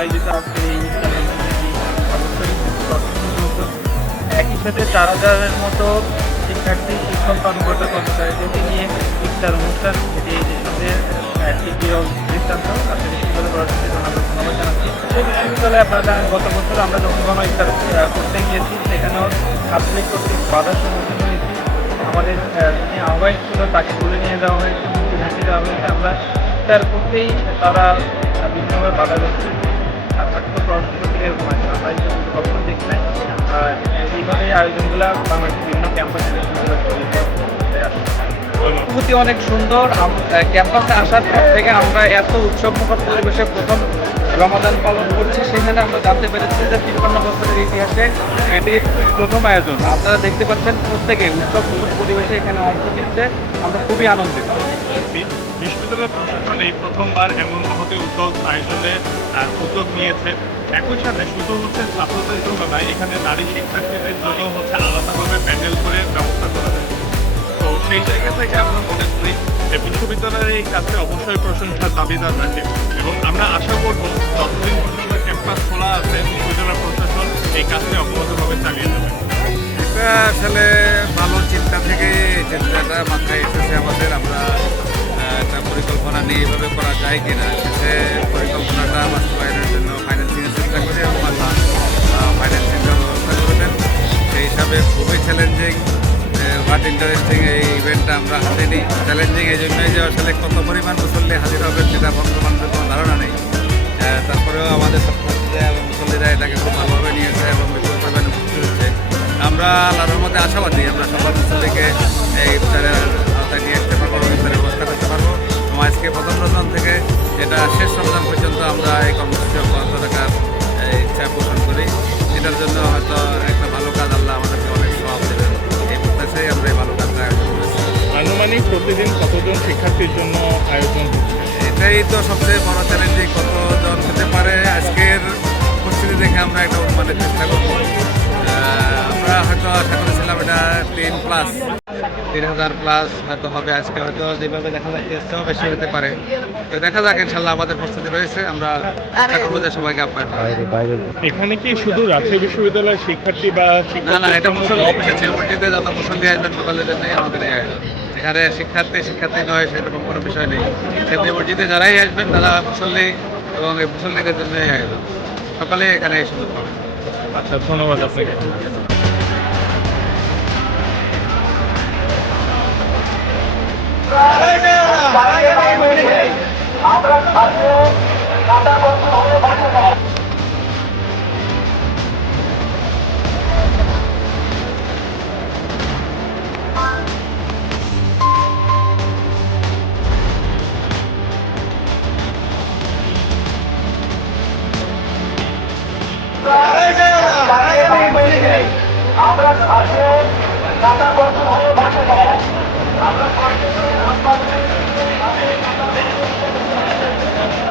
আয়োজিত একই সাথে 4000-এর মতো শিক্ষার্থী, শিক্ষক, কর্মকর্তা, কর্মচারীদেরকে নিয়ে ইফতার অনুষ্ঠান, এটি দেশের টিকিও দৃষ্টান্ত। আসলে বিশ্ববিদ্যালয় প্রশাসনকে ধন্যবাদ জানাচ্ছি। সেই বিশ্ববিদ্যালয়ে আপনারা গত বছর আমরা যখন কোনো ইফতার করতে গিয়েছি, সেখানেও ছাত্রলীগ কর্তৃক বাধার সম্মুখীন হয়েছি। আমাদের যিনি আহ্বায়ক ছিল তাকে তুলে নিয়ে যাওয়া হয়েছে, ঝাঁকি দেওয়া হয়েছে। আমরা ইফতার করতেই তারা বিভিন্নভাবে বাধা দিচ্ছে। আর তো প্রশাসন থেকে এরকম আছে, আমরা কখনো দেখি নাই। এইভাবে আয়োজনগুলো বাংলাদেশের বিভিন্ন ক্যাম্পাসে অনুভূতি অনেক সুন্দর। ক্যাম্পাসে আসার পর থেকে আমরা এত উৎসবমুখর পরিবেশে প্রথম রমাদান পালন করছি, সেখানে আমরা জানতে পেরেছি যে 53 বছরের ইতিহাসে এটি প্রথম আয়োজন। আপনারা দেখতে পাচ্ছেন প্রত্যেকে উৎসবমুখর পরিবেশে এখানে অংশ নিচ্ছে। আমরা খুবই আনন্দিত। বিশ্ববিদ্যালয় প্রশাসন এই প্রথমবার এমন মহতি আয়োজনে উদ্যোগ নিয়েছে। একই সাথে শুধু ছাত্রদের জন্য নয়, এখানে নারী শিক্ষার্থীদের জন্য আলাদাভাবে প্যান্ডেল করে ব্যবস্থা করা যায়। তো সেই জায়গা থেকে আমরা মনে করি যে বিশ্ববিদ্যালয়ের এই কাজে অবশ্যই প্রশংসার দাবিদার রাখে এবং আমরা আশা করব যতদিন পর্যন্ত ক্যাম্পাস খোলা আছে বিশ্ববিদ্যালয় প্রশাসন এই কাজটি অব্যাহতভাবে চালিয়ে যাবে। এটা আসলে ভালো চিন্তা থেকে চিন্তাটা মাথায় এসেছে আমাদের। আমরা একটা পরিকল্পনা নিয়ে এইভাবে করা যায় কিনা, সে পরিকল্পনাটা বাস্তবায়নের জন্য ফাইন্যান্সিংয়ের চেষ্টা করি এবং আল্লাহ ফাইন্যান্সিংটা ব্যবস্থা করবেন। সেই হিসাবে খুবই চ্যালেঞ্জিং, হোয়াট ইন্টারেস্টিং এই ইভেন্টটা আমরা হাতে নিই। চ্যালেঞ্জিং এই জন্যই যে আসলে কত পরিমাণ মুসল্লি হাজির হবে সেটা বর্তমানের কোনো ধারণা নেই। তারপরেও আমাদের ছাত্রছাত্রীরা এবং মুসল্লিরা এটাকে খুব ভালোভাবে নিয়েছে এবং বিপুল পরিমাণে উপস্থিত হচ্ছে। আমরা আল্লাহর মধ্যে আশাবাদী আমরা সবার মুসল্লিকে এই ইফতারের আওতায় নিয়ে আসতে পারবো, ইফতারের ব্যবস্থা করতে পারবো। এবং আজকে প্রথম রমজান থেকে যেটা শেষ রমজান পর্যন্ত আমরা এই কর্মসূচি অব্যাহত রাখার ইচ্ছা পোষণ করি। এটার জন্য হয়তো একটা ভালো কাজ আল্লাহ আমাদেরকে অনেক সওয়াব দেবেন। এই প্রত্যাশায় আমরা এই ভালো কাজটা আয়োজন করেছি। আনুমানিক প্রতিদিন কতজন শিক্ষার্থীর জন্য আয়োজন হচ্ছে? এটাই তো সবচেয়ে বড় চ্যালেঞ্জিং, কতজন হতে পারে আজকের পরিস্থিতি দেখে আমরা একটা অনুমানের চেষ্টা করবো। আমরা হয়তো আশা করেছিলাম এটা 3000+ হয়তো হবে। আজকে হয়তো যেভাবে দেখা যাচ্ছে এর চেয়েও বেশি হতে পারে। তো দেখা যাক, ইনশাল্লাহ আমাদের প্রস্তুতি রয়েছে। আমরা চেষ্টা করবো যে সবাইকে আপ্যায়ন করা। এখানে কি শুধু রাজশাহী বিশ্ববিদ্যালয়ের শিক্ষার্থী বা না, এটা মুসল্লিতে যত মুসল্লি আসবেন সকলের জন্যই আমাদের এই আয়োজন। এখানে শিক্ষার্থী নয় সেরকম কোনো বিষয় নেই। এমনি মসজিদে যারাই আসবেন তারা মুসল্লি এবং এই মুসল্লিদের জন্য এই আয়োজন। সকালে এখানে এই সুযোগ পাবেন। আচ্ছা, ধন্যবাদ আপনাকে। আমরা